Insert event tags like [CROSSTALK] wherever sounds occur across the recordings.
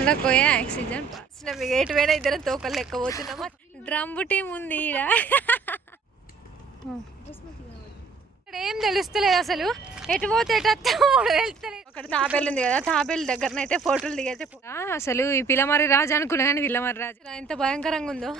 అందులోకి పోయే ఆక్సిజన్ మీకు ఎటు పోయినా ఇద్దరం తోకలు లెక్క పోతున్నామా? డ్రమ్ము టీం ఉంది ఈడ. ఇక్కడ ఏం తెలుస్తలేదు అసలు. ఎటు పోతే ఎటు అక్కడ తాబేలు ఉంది కదా తాబేలు దగ్గరనైతే ఫోటోలు దిగైతే అసలు ఈ పిల్లమరి రాజు అనుకున్నా కానీ పిల్లమరి రాజు. ఎంత భయంకరంగా ఉందో.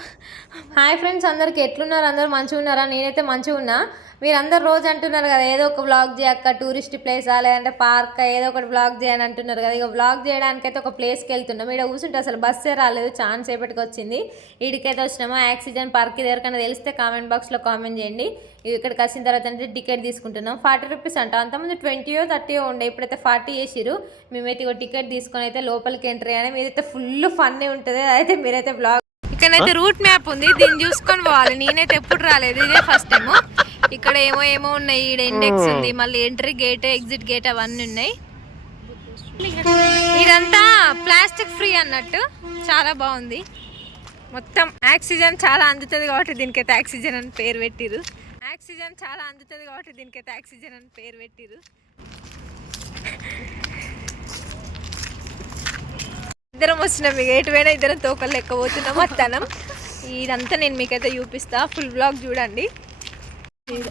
హాయ్ ఫ్రెండ్స్ అందరికి ఎట్లున్నారు? అందరూ మంచిగా ఉన్నారా? నేనైతే మంచిగా ఉన్నా. మీరందరూ రోజు అంటున్నారు కదా ఏదో ఒక బ్లాగ్ చేయక్క టూరిస్ట్ ప్లేసా లేదంటే పార్క్ ఏదో ఒకటి బ్లాగ్ చేయని అంటున్నారు కదా. ఇక బ్లాగ్ చేయడానికైతే ఒక ప్లేస్కి వెళ్తున్నాం. ఇక్కడ కూర్చుంటే అసలు బస్సే రాలేదు ఛాన్స్ సేపటికి వచ్చింది ఈడికైతే వచ్చినామో ఆక్సిజన్ పార్క్ ఎవరికైనా తెలిస్తే కామెంట్ బాక్స్లో కామెంట్ చేయండి. ఇక్కడికి వచ్చిన తర్వాత అంటే టికెట్ తీసుకుంటున్నాం. ఫార్టీ రూపీస్ అంట. అంతకుముందు ట్వంటీయో థర్టీయో ఉండే ఇప్పుడైతే ఫార్టీ చేసిరు మేమైతే ఇక టికెట్ తీసుకొని అయితే లోపలికి ఎంట్రీ అని మీరైతే ఫుల్ ఫన్నీ ఉంటుంది. అయితే మీరైతే బ్లాగ్ ఇక్కడైతే రూట్ మ్యాప్ ఉంది. దీన్ని చూసుకొని పోవాలి. నేనైతే ఎప్పుడు రాలేదు. ఇదే ఫస్ట్ టైం. ఇక్కడ ఏమో ఏమో ఉన్నాయి. ఈడ ఇండెక్స్ ఉంది. మళ్ళీ ఎంట్రీ గేట్ ఎగ్జిట్ గేట్ అవన్నీ ఉన్నాయి. ఇదంతా ప్లాస్టిక్ ఫ్రీ అన్నట్టు. చాలా బాగుంది. మొత్తం ఆక్సిజన్ చాలా అందుతుంది కాబట్టి దీనికైతే ఆక్సిజన్ అని పేరు పెట్టిరు ఆక్సిజన్ చాలా అందుతుంది కాబట్టి దీనికైతే ఆక్సిజన్ అని పేరు పెట్టిరు ఇద్దరం వచ్చినాం మీకు ఎటువైనా ఇద్దరం తోకలు లెక్క పోతున్నాం ఇదంతా నేను మీకైతే చూపిస్తా ఫుల్ బ్లాగ్ చూడండి.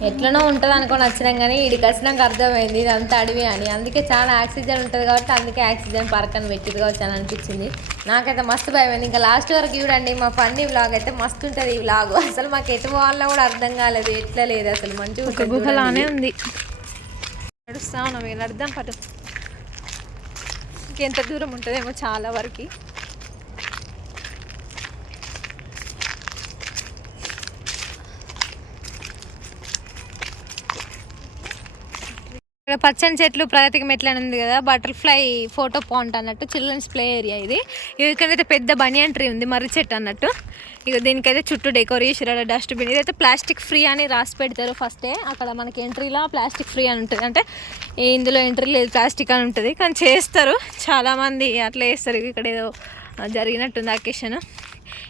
ఎట్లనో ఉంటుంది అనుకొని వచ్చినాం కానీ ఇడికి వచ్చినాక అర్థమైంది ఇదంతా అడవి అని. అందుకే చాలా ఆక్సిజన్ ఉంటుంది కాబట్టి అందుకే ఆక్సిజన్ పార్క్ అని పెట్టింది కావచ్చు అని అనిపించింది. నాకైతే మస్తు భయం అయింది ఇంకా లాస్ట్ వరకు చూడండి మా ఫన్నీ వ్లాగ్ అయితే మస్తు ఉంటుంది ఈ వ్లాగ్. అసలు మాకు ఎటు పోవాలన్నా కూడా అర్థం కాలేదు ఎట్లా లేదు అసలు ఉంటుంది గుహలానే ఉంది. నడుస్తా ఉన్నాం ఇక నడుద్దాం పటు. ఇంకెంత దూరం ఉంటుందేమో చాలా వరకు. ఇక్కడ పచ్చని చెట్లు ప్రగతికి మెట్లు అని ఉంది కదా బటర్ఫ్లై ఫోటో పాయింట్ అన్నట్టు చిల్డ్రన్స్ ప్లే ఏరియా ఇది. ఇక్కడైతే పెద్ద బనియన్ ట్రీ ఉంది మర్రి చెట్టు అన్నట్టు. ఇక దీనికైతే చుట్టూ డెకరేషన్ డస్ట్బిన్. ఇదైతే ప్లాస్టిక్ ఫ్రీ అని రాసి పెడతారు ఫస్టే అక్కడ మనకి ఎంట్రీలో ప్లాస్టిక్ ఫ్రీ అని ఉంటుంది. అంటే ఇందులో ఎంట్రీ లేదు ప్లాస్టిక్ అని ఉంటుంది. కానీ చేస్తారు చాలామంది అట్లా చేస్తారు. ఇక్కడ ఏదో జరిగినట్టుంది అకేషన్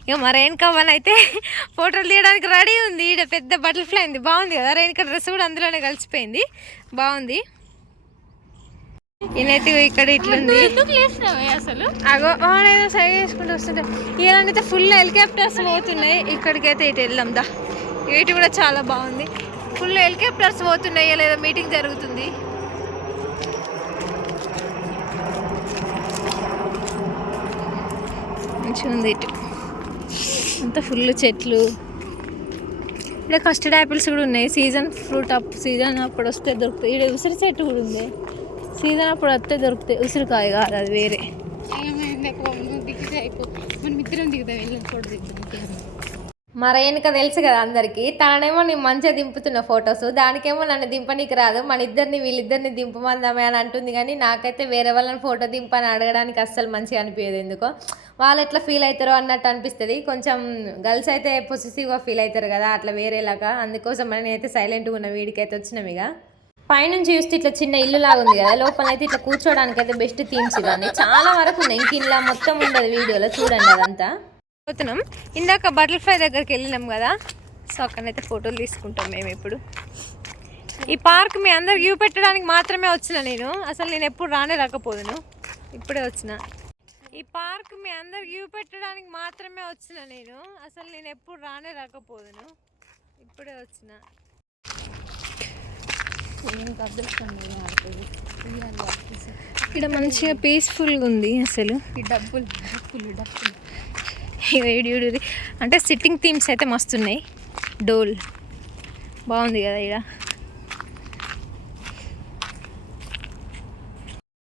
ఇక మా రేణుక వన్ అయితే [LAUGHS] ఫోటోలు తీయడానికి రెడీ ఉంది. ఈడ పెద్ద బటర్ఫ్లై ఉంది. బాగుంది కదా? రేణుక డ్రెస్ కూడా అందులోనే కలిసిపోయింది. బాగుంది. ఈయనైతే ఇక్కడ ఇట్లుంది. అసలు? అగో ఏదో సైడ్ చేసుకుంటూ వస్తుంటే ఇలానైతే ఫుల్ హెలికాప్టర్స్ పోతున్నాయి. ఇక్కడికైతే ఇటు వెళ్దాం దా. ఇటు కూడా చాలా బాగుంది. ఫుల్ హెలికాప్టర్స్ పోతున్నాయి. లేదా మీటింగ్ జరుగుతుంది. మంచిగా ఉంది ఇటు. అంతా ఫుల్ చెట్లు. ఇక్కడ కస్టర్డ్ యాపిల్స్ కూడా ఉన్నాయి. సీజన్ ఫ్రూట్ అప్ సీజన్ అప్పుడు వస్తే దొరుకుతాయి. ఇక్కడ ఉసిరి చెట్టు కూడా ఉంది. సీజన్ అప్పుడు వస్తే దొరుకుతాయి. ఉసిరికాయ కాదు అది వేరే. దిగితే మా రేణుక తెలుసు కదా అందరికీ తననేమో నేను మంచిగా దింపుతున్న ఫొటోస్ దానికేమో నన్ను దింపనీకి రాదు. మన ఇద్దరిని వీళ్ళిద్దరిని దింపమందామే అని అంటుంది కానీ నాకైతే వేరే వాళ్ళని ఫోటో దింపని అడగడానికి అస్సలు మంచిగా అనిపించదు ఎందుకో వాళ్ళు ఎట్లా ఫీల్ అవుతారో అన్నట్టు అనిపిస్తుంది. కొంచెం గర్ల్స్ అయితే పొసిసివ్గా ఫీల్ అవుతారు కదా అట్లా వేరేలాగా. అందుకోసం నేనైతే సైలెంట్గా ఉన్న వీడికైతే వచ్చినాం ఇక. పైనుంచి చూస్తే ఇట్లా చిన్న ఇల్లు లాగా ఉంది కదా లోపల అయితే ఇట్లా కూర్చోడానికి అయితే బెస్ట్ థీమ్స్ ఇవన్నీ చాలా వరకు ఉన్నాయి. ఇంక ఇలా మొత్తం ఉండదు వీడియోలో చూడండి అదంతా. పోతున్నాం. ఇందాక బటర్ఫ్లై దగ్గరికి వెళ్ళినాం కదా. సో అక్కడైతే ఫోటోలు తీసుకుంటాం మేము ఇప్పుడు. ఈ పార్క్ మీ అందరికి వ్యూ పెట్టడానికి మాత్రమే వచ్చిన నేను. అసలు నేను ఎప్పుడు రానే రాకపోదును. ఇప్పుడే వచ్చిన. ఈ పార్క్ మీ అందరికి వ్యూ పెట్టడానికి మాత్రమే వచ్చిన నేను. అసలు నేను ఎప్పుడు రానే రాకపోదును. ఇప్పుడే వచ్చిన. ఇక్కడ మంచిగా పీస్ఫుల్గా ఉంది అసలు. ఈ డబ్బులు డబ్బులు డబ్బులు. వేడి అంటే సిట్టింగ్ థీమ్స్ అయితే మస్తున్నాయి. డోల్. బాగుంది కదా ఇక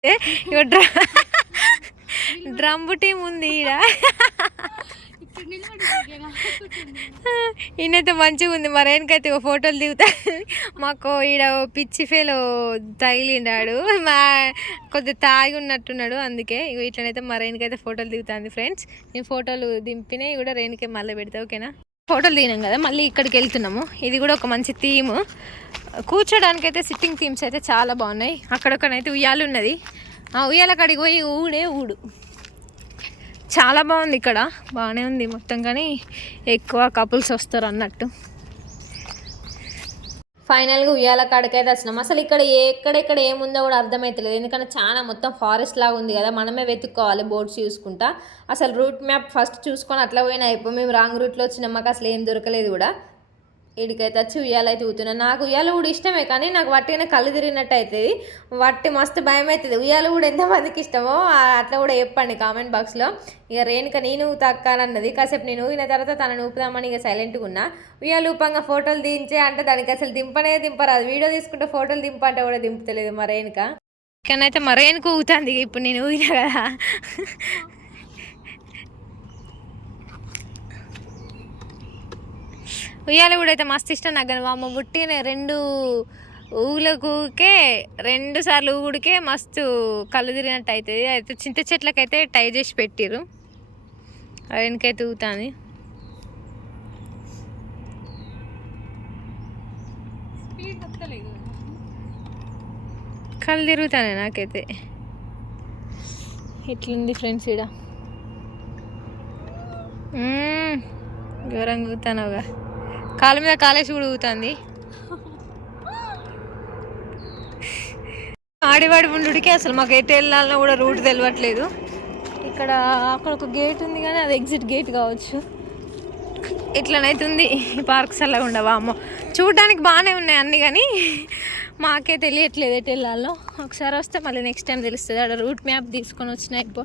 ఏ, ఇగో డ్రా డ్రమ్ము టీం ఉంది ఈడ ఈయనైతే మంచిగా ఉంది మరేనకైతే ఇగో ఫోటోలు దిగుతా మాకు ఈడ పిచ్చి ఫేలో తగిలిండాడు. మా కొద్దిగా తాగి ఉన్నట్టున్నాడు అందుకే ఇగో ఇట్లనైతే మా రేణుకైతే ఫోటోలు దిగుతుంది ఫ్రెండ్స్. నేను ఫోటోలు దింపినాయి కూడా రేణుకే మళ్ళీ పెడతా ఓకేనా? ఫోటోలు దిగినాం కదా మళ్ళీ ఇక్కడికి వెళ్తున్నాము. ఇది కూడా ఒక మంచి థీమ్. కూర్చోడానికి అయితే సిట్టింగ్ థీమ్స్ అయితే చాలా బాగున్నాయి. అక్కడొక్కడైతే ఉయ్యాలు ఉన్నది ఆ ఉయ్యాల కాడికి పోయి ఊడే ఊడు. చాలా బాగుంది ఇక్కడ. బాగానే ఉంది మొత్తం కానీ ఎక్కువ కపుల్స్ వస్తారు అన్నట్టు. ఫైనల్గా ఉయ్యాల కాడికైతే వచ్చినాం అసలు ఇక్కడ ఎక్కడెక్కడ ఏముందో కూడా అర్థమవుతలేదు ఎందుకంటే చాలా మొత్తం ఫారెస్ట్ లాగా ఉంది కదా. మనమే వెతుక్కోవాలి బోర్డ్స్ చూసుకుంటా. అసలు రూట్ మ్యాప్ ఫస్ట్ చూసుకొని అట్లా పోయినా అయిపోయి మేము రాంగ్ రూట్లో వచ్చినాం. మాకు అసలు ఏం దొరకలేదు కూడా. ఇడికైతే వచ్చి ఉయ్యాలైతే ఊతున్నాను నాకు ఉయ్యాల కూడా ఇష్టమే కానీ నాకు వట్టిగానే కళ్ళు తిరిగినట్టు అవుతుంది వట్టి మస్తు భయం అవుతుంది ఉయ్యాల కూడా ఎంతమందికి ఇష్టమో అట్లా కూడా చెప్పండి కామెంట్ బాక్స్లో. ఇక రేణుక నేను తక్కాలన్నది కాసేపు నేను ఊగిన తర్వాత తనను ఊపుదామని ఇక సైలెంట్గా ఉన్నా. ఉయ్యాల ఊపంగా ఫోటోలు దించే అంటే దానికి అసలు దింపనే దింపరాదు. వీడియో తీసుకుంటే ఫోటోలు దింప అంటే కూడా దింపుతలేదు మా రేణుక. ఇక్కడనైతే మరేనుకు ఊగుతుంది. ఇప్పుడు నేను ఊగినా కదా. ఉయ్యాల కూడా అయితే మస్తు ఇష్టం నాకు కానీ. అమ్మ పుట్టిన రెండు ఊగులకుకే రెండు సార్లు ఊగుడికే మస్తు కళ్ళు తిరిగినట్టు అవుతుంది. అయితే చింత చెట్లకైతే టై చేసి పెట్టిరు వెనకైతే ఊగుతుంది. కళ్ళు తిరుగుతానే నాకైతే. ఎట్లుంది ఫ్రెండ్స్ మ్మ్. ఘోరంగా ఊగుతానుగా కాళ్ళ మీద కాలేసి కూడా ఊగుతుంది. ఆడివాడి ఉండుడికి అసలు మాకు ఎటు వెళ్ళాలన్నా కూడా రూట్ తెలియట్లేదు ఇక్కడ అక్కడ ఒక గేట్ ఉంది కానీ అది ఎగ్జిట్ గేట్ కావచ్చు. ఎట్లనైతుంది ఈ పార్క్స్ అలా ఉండవా అమ్మ. చూడడానికి బాగానే ఉన్నాయి అన్ని కానీ మాకే తెలియట్లేదు ఎటు వెళ్ళాలో. ఒకసారి వస్తే మళ్ళీ నెక్స్ట్ టైం తెలుస్తుంది. అక్కడ రూట్ మ్యాప్ తీసుకొని వచ్చిన అయిపో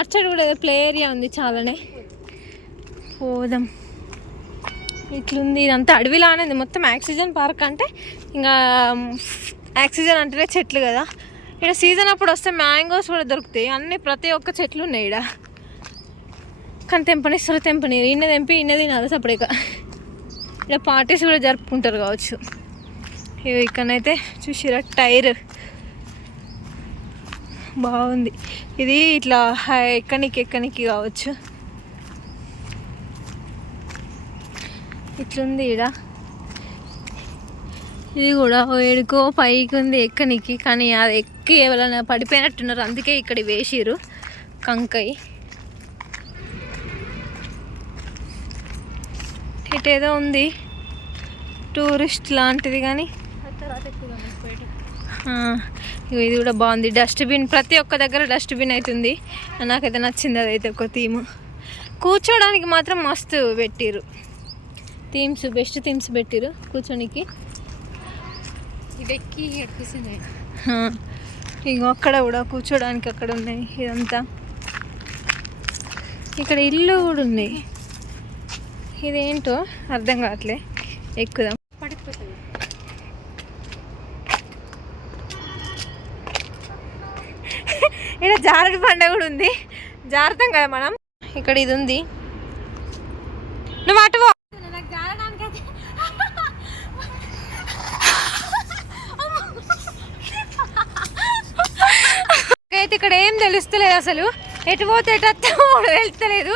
అటు కూడా ప్లే ఏరియా ఉంది చాలానే. పోదాం. ఇట్లుంది ఇదంతా అడవిలానే ఉంది మొత్తం ఆక్సిజన్ పార్క్ అంటే ఇంకా ఆక్సిజన్ అంటేనే చెట్లు కదా. ఇక్కడ సీజన్ అప్పుడు వస్తే మ్యాంగోస్ కూడా దొరుకుతాయి. అన్ని ప్రతి ఒక్క చెట్లు ఉన్నాయి ఇక్కడ కానీ తెంపనిస్తారు తెంపనీరు ఇన్న తెంపి ఇన్న తినాలి సపరేక ఇక్కడ పార్టీస్ కూడా జరుపుకుంటారు కావచ్చు. ఇవి ఇక్కడనైతే చూసిరా టైర్. బాగుంది. ఇది ఇట్లా హై- ఎక్కనికి ఎక్కనికి కావచ్చు. ఇట్లుంది ఈడ. ఇది కూడా ఏడుకో పైకి ఉంది ఎక్కనికి కానీ అది ఎక్కి ఎవరైనా పడిపోయినట్టున్నారు. అందుకే ఇక్కడ వేసిరు కంకై. ఇటేదో ఉంది. టూరిస్ట్ లాంటిది కానీ. ఇది కూడా బాగుంది. డస్ట్బిన్ ప్రతి ఒక్క దగ్గర డస్ట్బిన్ అవుతుంది నాకైతే నచ్చింది అదైతే ఒక థీమ్. కూర్చోడానికి మాత్రం మస్తు పెట్టిరు థీమ్స్ బెస్ట్ థీమ్స్ పెట్టిరు కూర్చోనికి. ఇది ఎక్కి ఎక్కిసింది ఆ, ఇగో అక్కడ కూడా కూర్చోడానికి అక్కడ ఉన్నాయి ఇదంతా. ఇక్కడ ఇల్లు కూడా ఉన్నాయి ఇదేంటో అర్థం కావట్లే. ఎక్కుదాం. పడిపోతుంది. ఇక్కడ జారుడు పండుగ కూడా ఉంది. జారుతాం కదా మనం? ఇక్కడ ఇది ఉంది. నువ్వు అటు అయితే ఇక్కడ ఏం తెలుస్తలేదు అసలు. ఎటు పోతే ఎటు వస్తామో కూడా తెలుస్తలేదు.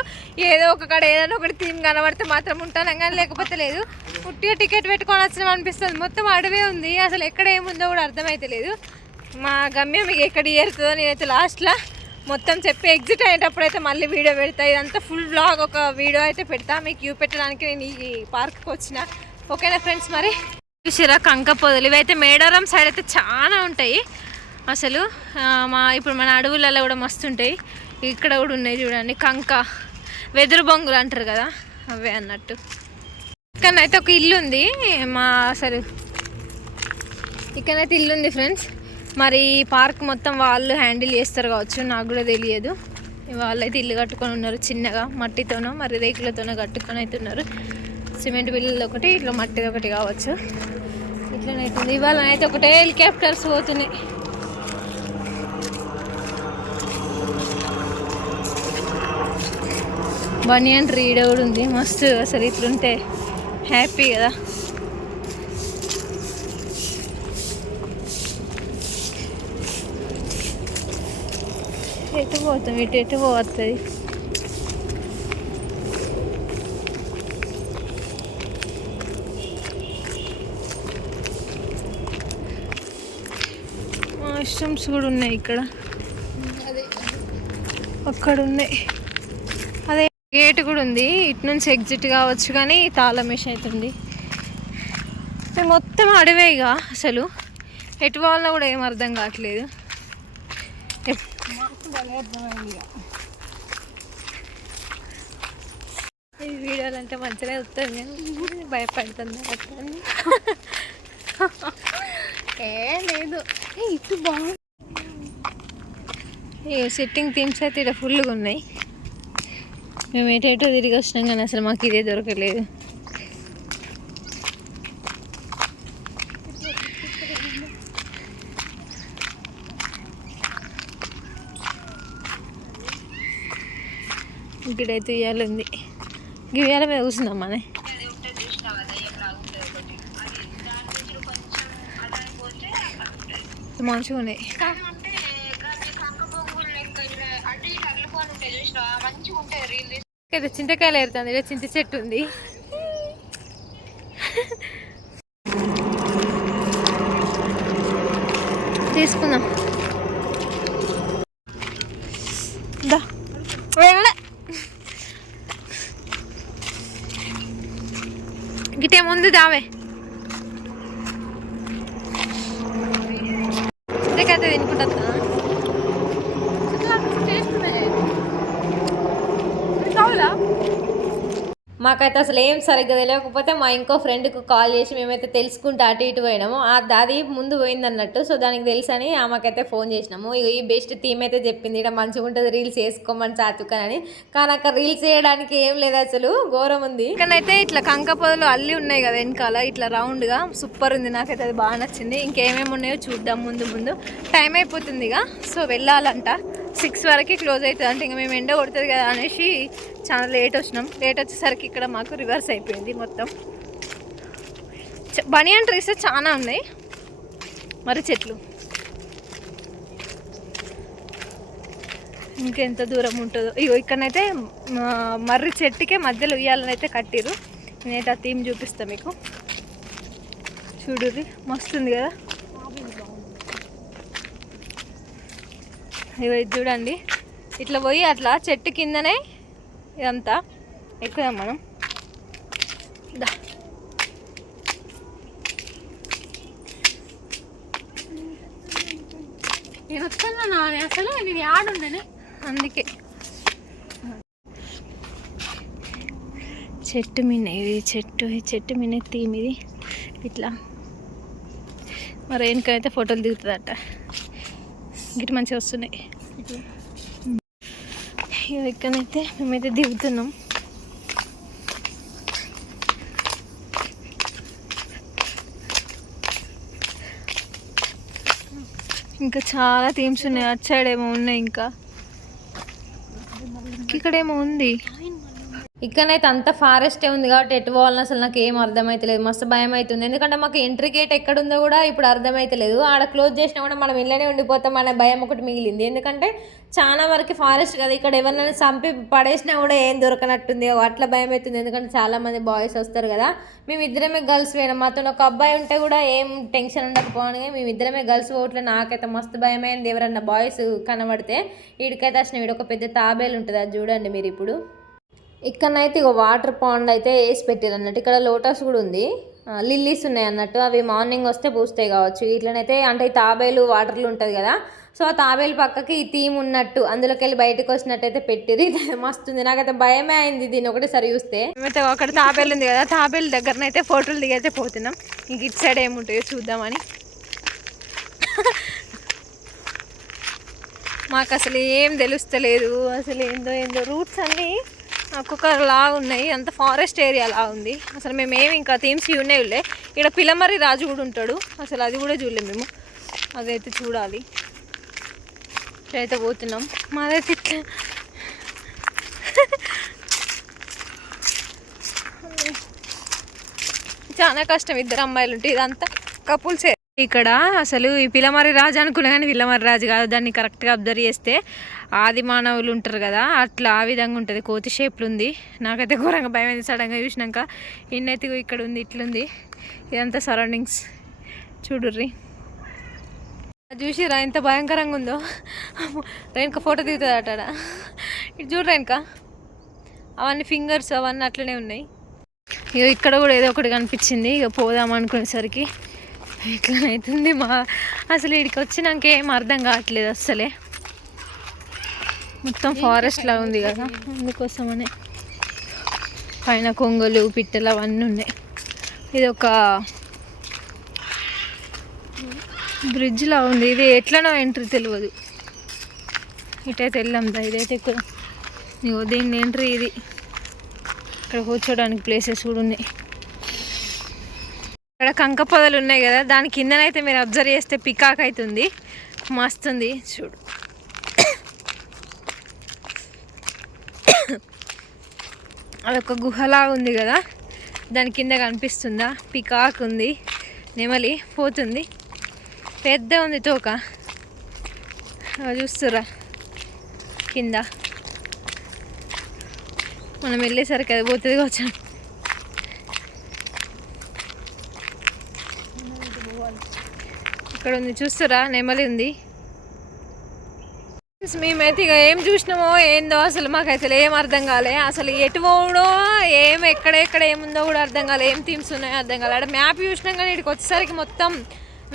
ఏదో ఒక కడ ఏదైనా ఒకటి థీమ్ కనబడితే మాత్రం ఉంటాను కానీ లేకపోతే లేదు. పుట్టిగా టికెట్ పెట్టుకొని వచ్చినాం అనిపిస్తుంది. మొత్తం అడవే ఉంది. అసలు ఎక్కడ ఏముందో కూడా అర్థమైతలేదు మా గమ్యం ఇక ఎక్కడ ఏరుతుందో నేనైతే లాస్ట్లో మొత్తం చెప్పి ఎగ్జిట్ అయ్యేటప్పుడు అయితే మళ్ళీ వీడియో పెడతా. ఇదంతా ఫుల్ బ్లాగ్ ఒక వీడియో అయితే పెడతా. మీకు యూ పెట్టడానికి నేను ఈ పార్క్కి వచ్చిన. ఓకేనా ఫ్రెండ్స్ మరి? చూసిరా కంక పొదలు ఇవైతే మేడారం సైడ్ అయితే చాలా ఉంటాయి. అసలు మా ఇప్పుడు మన అడవులలో కూడా మస్తు ఉంటాయి ఇక్కడ కూడా ఉన్నాయి చూడండి కంక. వెదురు బొంగులు అంటారు కదా అవే అన్నట్టు. ఇక్కడనైతే ఒక ఇల్లు ఉంది మా అసలు. ఇక్కడైతే ఇల్లు ఉంది ఫ్రెండ్స్. మరి పార్క్ మొత్తం వాళ్ళు హ్యాండిల్ చేస్తారు కావచ్చు నాకు కూడా తెలియదు. వాళ్ళైతే ఇల్లు కట్టుకొని ఉన్నారు చిన్నగా మట్టితోనో మరి రేకులతోనో కట్టుకొని అయితే ఉన్నారు. సిమెంట్ బిల్లులు ఒకటి ఇట్లా మట్టిది ఒకటి కావచ్చు. ఇట్లనైతుంది ఇవాళ అయితే ఒకటే హెలికాప్టర్స్ పోతున్నాయి. బనియన్ రీడ్ కూడా ఉంది. మస్తు అసలు ఇట్లుంటే హ్యాపీ కదా. ఎటు పోతాం? ఇటు ఎటు పోతుంది వాష్రూమ్స్ కూడా ఉన్నాయి ఇక్కడ. అక్కడ ఉన్నాయి గేట్ కూడా ఉంది. ఇటు నుంచి ఎగ్జిట్ కావచ్చు కానీ తాళం వేసి అవుతుంది మొత్తం అడవే ఇక అసలు. ఎటు వాళ్ళ కూడా ఏం అర్థం కావట్లేదు. ఈ వీడియోలు అంటే మంచిగా వస్తుంది భయపడుతుంది ఏ లేదు. ఇటు బాగుంది. సిట్టింగ్ థీమ్స్ అయితే ఇక్కడ ఫుల్గా ఉన్నాయి. మేము ఎటేటో తిరిగి వచ్చినాం కానీ అసలు మాకు ఇదే దొరకలేదు. ఇక్కడైతే ఉయ్యాల ఉంది. ఈ ఉయ్యాల మీద కూర్చుందాం మనే. మంచిగా ఉన్నాయి ఇక్కడ చింతకాయలు ఏరుతుంది. ఇక్కడ చింత చెట్టు ఉంది. తీసుకుందాం. గిటే ముందు దావే. మాకైతే అసలు ఏం సరిగ్గా తెలియకపోతే మా ఇంకో ఫ్రెండ్కి కాల్ చేసి మేమైతే తెలుసుకుంటే అటు ఇటు పోయినాము. ఆ అది ముందు పోయింది అన్నట్టు సో దానికి తెలుసని ఆమెకైతే ఫోన్ చేసినాము. ఇగో ఈ బెస్ట్ థీమ్ అయితే చెప్పింది. ఇక్కడ మంచిగా ఉంటుంది రీల్స్ వేసుకోమని చాతుకనని కానీ అక్కడ రీల్స్ చేయడానికి ఏం లేదు అసలు ఘోరం ఉంది. ఇక్కడైతే ఇట్లా కంక పొదలు అల్లి ఉన్నాయి కదా వెనకాల ఇట్లా రౌండ్గా. సూపర్ ఉంది నాకైతే అది బాగా నచ్చింది. ఇంకేమేమి ఉన్నాయో చూద్దాం ముందు ముందు. టైం అయిపోతుంది ఇక సో వెళ్ళాలంట. సిక్స్ వరకు క్లోజ్ అవుతుంది. అంటే ఇంకా మేము ఎండ కొడుతుంది కదా అనేసి చాలా లేట్ వచ్చినాం. లేట్ వచ్చేసరికి ఇక్కడ మాకు రివర్స్ అయిపోయింది మొత్తం. బనియన్ ట్రీస్ చాలా ఉన్నాయి. మరి చెట్లు. ఇంకెంత దూరం ఉంటుందో. ఇగో ఇక్కడనైతే మర్రి చెట్టుకే మధ్యలో ఉయ్యాలని అయితే కట్టిరు నేనైతే ఆ థీమ్ చూపిస్తాను మీకు. చూడుది మస్తుంది కదా ఇది చూడండి. ఇట్లా పోయి అట్లా చెట్టు కిందనే ఇదంతా ఎక్కుదాం మనం. దా. నేను వస్తున్నా అసలు నేను ఆడుండని అందుకే. చెట్టు మీద ఇది చెట్టు చెట్టు మీద థీమ్ ఇది. ఇట్లా. మరి వెనుకైతే ఫోటోలు దిగుతుందట. గిట్ మంచిగా వస్తున్నాయి. ఇగో ఇక్కడైతే మేమైతే దిగుతున్నాం. ఇంకా చాలా థీమ్స్ ఉన్నాయి. అటు సైడ్ ఏమో ఉన్నాయి ఇంకా. ఇక్కడేమో ఉంది. ఇక్కడనైతే అంత ఫారెస్టే ఉంది కాబట్టి ఎటు పోవాలని అసలు నాకు ఏం అర్థమైతలేదు. మస్తు భయం అవుతుంది ఎందుకంటే మాకు ఎంట్రీ గేట్ ఎక్కడుందో కూడా ఇప్పుడు అర్థమైతలేదు. ఆడ క్లోజ్ చేసినా కూడా మనం ఇళ్ళనే ఉండిపోతాం అనే భయం ఒకటి మిగిలింది. ఎందుకంటే చాలా వరకు ఫారెస్ట్ కదా ఇక్కడ ఎవరినైనా చంపి పడేసినా కూడా ఏం దొరకనట్టుంది అట్లా భయం అవుతుంది ఎందుకంటే చాలామంది బాయ్స్ వస్తారు కదా. మేము ఇద్దరమే గర్ల్స్ వేయడం. మాతో ఒక అబ్బాయి ఉంటే కూడా ఏం టెన్షన్ ఉండకపోవని మేము ఇద్దరమే గర్ల్స్ పోవట్లే నాకైతే మస్తు భయమైంది. ఎవరన్నా బాయ్స్ కనబడితే వీడికైతే అసలు వీడు ఒక పెద్ద తాబేలు ఉంటుంది. అది చూడండి మీరు ఇప్పుడు. ఇక్కడనైతే ఇక వాటర్ పాండ్ అయితే వేసి పెట్టారు అన్నట్టు ఇక్కడ లోటస్ కూడా ఉంది. లిల్లీస్ ఉన్నాయి అన్నట్టు. అవి మార్నింగ్ వస్తే పూస్తాయి కావచ్చు. ఇట్లనైతే అంటే తాబేలు వాటర్లు ఉంటుంది కదా. సో ఆ తాబేలు పక్కకి ఈ థీమ్ ఉన్నట్టు అందులోకి వెళ్ళి బయటకు వచ్చినట్టయితే పెట్టిరు ఇది మస్తుంది. నాకైతే భయమే అయింది దీన్ని ఒకటేసారి చూస్తే. మేమైతే అక్కడ తాబేలు ఉంది కదా. తాబేలు దగ్గరనైతే ఫోటోలు దిగైతే పోతున్నాం. ఇంక ఇటు సైడ్ ఏముంటాయో చూద్దామని. మాకు అసలు ఏం తెలుస్తలేదు. అసలు ఏందో ఏందో రూట్స్ అన్నీ ఒక్కొక్క లా ఉన్నాయి. అంత ఫారెస్ట్ ఏరియా లా ఉంది. అసలు మేమేమి ఇంకా థీమ్స్ ఉన్నాయి ఉండే ఇక్కడ పిల్లమర్రి రాజు కూడా ఉంటాడు. అసలు అది కూడా చూడలేము మేము. అదైతే చూడాలి. ఇట్లయితే పోతున్నాం. మాదైతే ఇట్లా. చాలా కష్టం. ఇద్దరు అమ్మాయిలు ఉంటే ఇదంతా. కపుల్సే ఇక్కడ అసలు ఈ పిల్లమర్రి రాజు అనుకున్నా కానీ పిల్లమర్రి రాజు కాదు దాన్ని కరెక్ట్గా అబ్జర్వ్ చేస్తే ఆది మానవులు ఉంటారు కదా అట్లా ఆ విధంగా ఉంటుంది కోతి షేప్లు ఉంది. నాకైతే ఘోరంగా భయం అయింది సడన్గా చూసినాక ఇన్నైతే ఇక్కడ ఉంది ఇట్లుంది. ఇదంతా సరౌండింగ్స్ చూడుర్రి. చూసిరా ఎంత భయంకరంగా ఉందో. రేణుక ఫోటో దిగుతుంది అట ఇటు చూడు రేణుక. అవన్నీ ఫింగర్స్ అవన్నీ అట్లనే ఉన్నాయి. ఇక ఇక్కడ కూడా ఏదో ఒకటి కనిపించింది. ఇక పోదాం అనుకునేసరికి. ఇట్లా మా అసలు ఇక్కడికి వచ్చినాక ఏం అర్థం కావట్లేదు అస్సలే. మొత్తం ఫారెస్ట్ లా ఉంది కదా అందుకోసమనే పైన కొంగలు పిట్టలు అవన్నీ ఉన్నాయి. ఇది ఒక బ్రిడ్జ్ లా ఉంది. ఇది ఎట్లనో ఎంట్రీ తెలియదు ఇటైతే వెళ్ళాం ఇదైతే ఎక్కువ. ఇగో దీన్ని ఎంట్రీ ఇది. ఇక్కడ కూర్చోడానికి ప్లేసెస్ కూడా ఉన్నాయి. ఇక్కడ కంక పొదలు ఉన్నాయి కదా దాని కిందనైతే మీరు అబ్జర్వ్ చేస్తే పికాక్ అవుతుంది. మస్తుంది చూడు. అదొక గుహలా ఉంది కదా దాని కింద కనిపిస్తుందా? పికాక్ ఉంది నెమలి పోతుంది. పెద్ద ఉంది తోక. చూస్తురా కింద. మనం వెళ్ళేసరికి అది పోతుంది వచ్చాను ఇక్కడ ఉంది చూస్తురా? నెమలి ఉంది. మేమైతే ఇక ఏం చూసినామో ఏందో అసలు మాకు అసలు ఏం అర్థం కాలే. అసలు ఎటు పోవడో ఏం ఎక్కడెక్కడ ఏముందో కూడా అర్థం కాలే. ఏం థీమ్స్ ఉన్నాయో అర్థం కాలే. అక్కడ మ్యాప్ చూసినాం కానీ ఇక్కడికి వచ్చేసరికి మొత్తం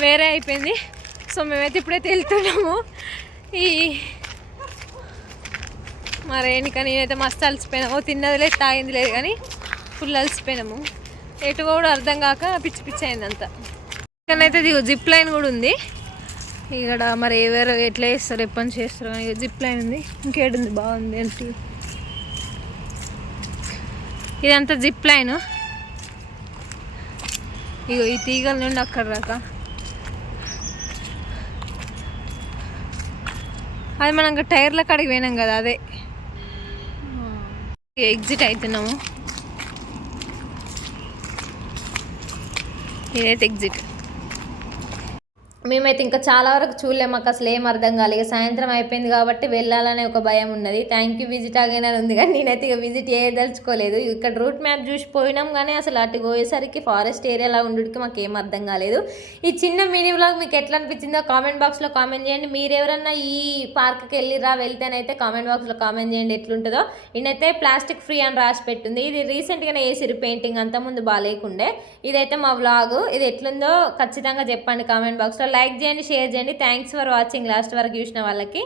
వేరే అయిపోయింది. సో మేమైతే ఇప్పుడైతే వెళ్తున్నాము ఈ మరేనిక నేనైతే మస్తు అలసిపోయినాము. తిన్నది లేదు తాగింది లేదు కానీ ఫుల్ అలసిపోయినాము. ఎటు కూడా అర్థం కాక పిచ్చి పిచ్చి అయింది అంతా ఇక్కడైతే దిగు జిప్ లైన్ కూడా ఉంది. ఇక్కడ మరి ఎవరు ఎట్లా చేస్తారు ఎప్పటి నుంచి చేస్తారు కానీ జిప్ లైన్ ఉంది. ఇంకేటుంది బాగుంది ఏంటి ఇదంతా జిప్ లైన్. ఇగో ఈ తీగల నుండి అక్కడ రాక అది మనం ఇంకా టైర్ల కాడికి పోయినాం కదా అదే. ఎగ్జిట్ అవుతున్నాము ఇదైతే ఎగ్జిట్ మేమైతే ఇంకా చాలా వరకు చూడలేము మాకు అసలు ఏం అర్థం కాలేదు. ఇక సాయంత్రం అయిపోయింది కాబట్టి వెళ్ళాలనే ఒక భయం ఉన్నది. థ్యాంక్ యూ విజిట్ ఆగానే ఉంది. కానీ నేనైతే ఇక విజిట్ చేయదలుచుకోలేదు. ఇక్కడ రూట్ మ్యాప్ చూసి పోయినాం కానీ అసలు అటు పోయేసరికి ఫారెస్ట్ ఏరియాలా ఉండుడికి మాకు ఏం అర్థం కాలేదు. ఈ చిన్న మినీ వ్లాగ్ మీకు ఎట్లా అనిపించిందో కామెంట్ బాక్స్లో కామెంట్ చేయండి. మీరు ఎవరన్నా ఈ పార్క్కి వెళ్ళిరా వెళ్తేనైతే కామెంట్ బాక్స్లో కామెంట్ చేయండి ఎట్లుంటుందో. ఈయనైతే ప్లాస్టిక్ ఫ్రీ అని రాసి పెట్టింది. ఇది రీసెంట్గానే వేసిరు పెయింటింగ్ అంతా ముందు బాగాలేకుండే. ఇదైతే మా బ్లాగ్ ఇది ఎట్లుందో ఖచ్చితంగా చెప్పండి కామెంట్ బాక్స్లో లైక్ చేయండి షేర్ చేయండి. థ్యాంక్స్ ఫర్ వాచింగ్ లాస్ట్ వరకు చూసిన వాళ్ళకి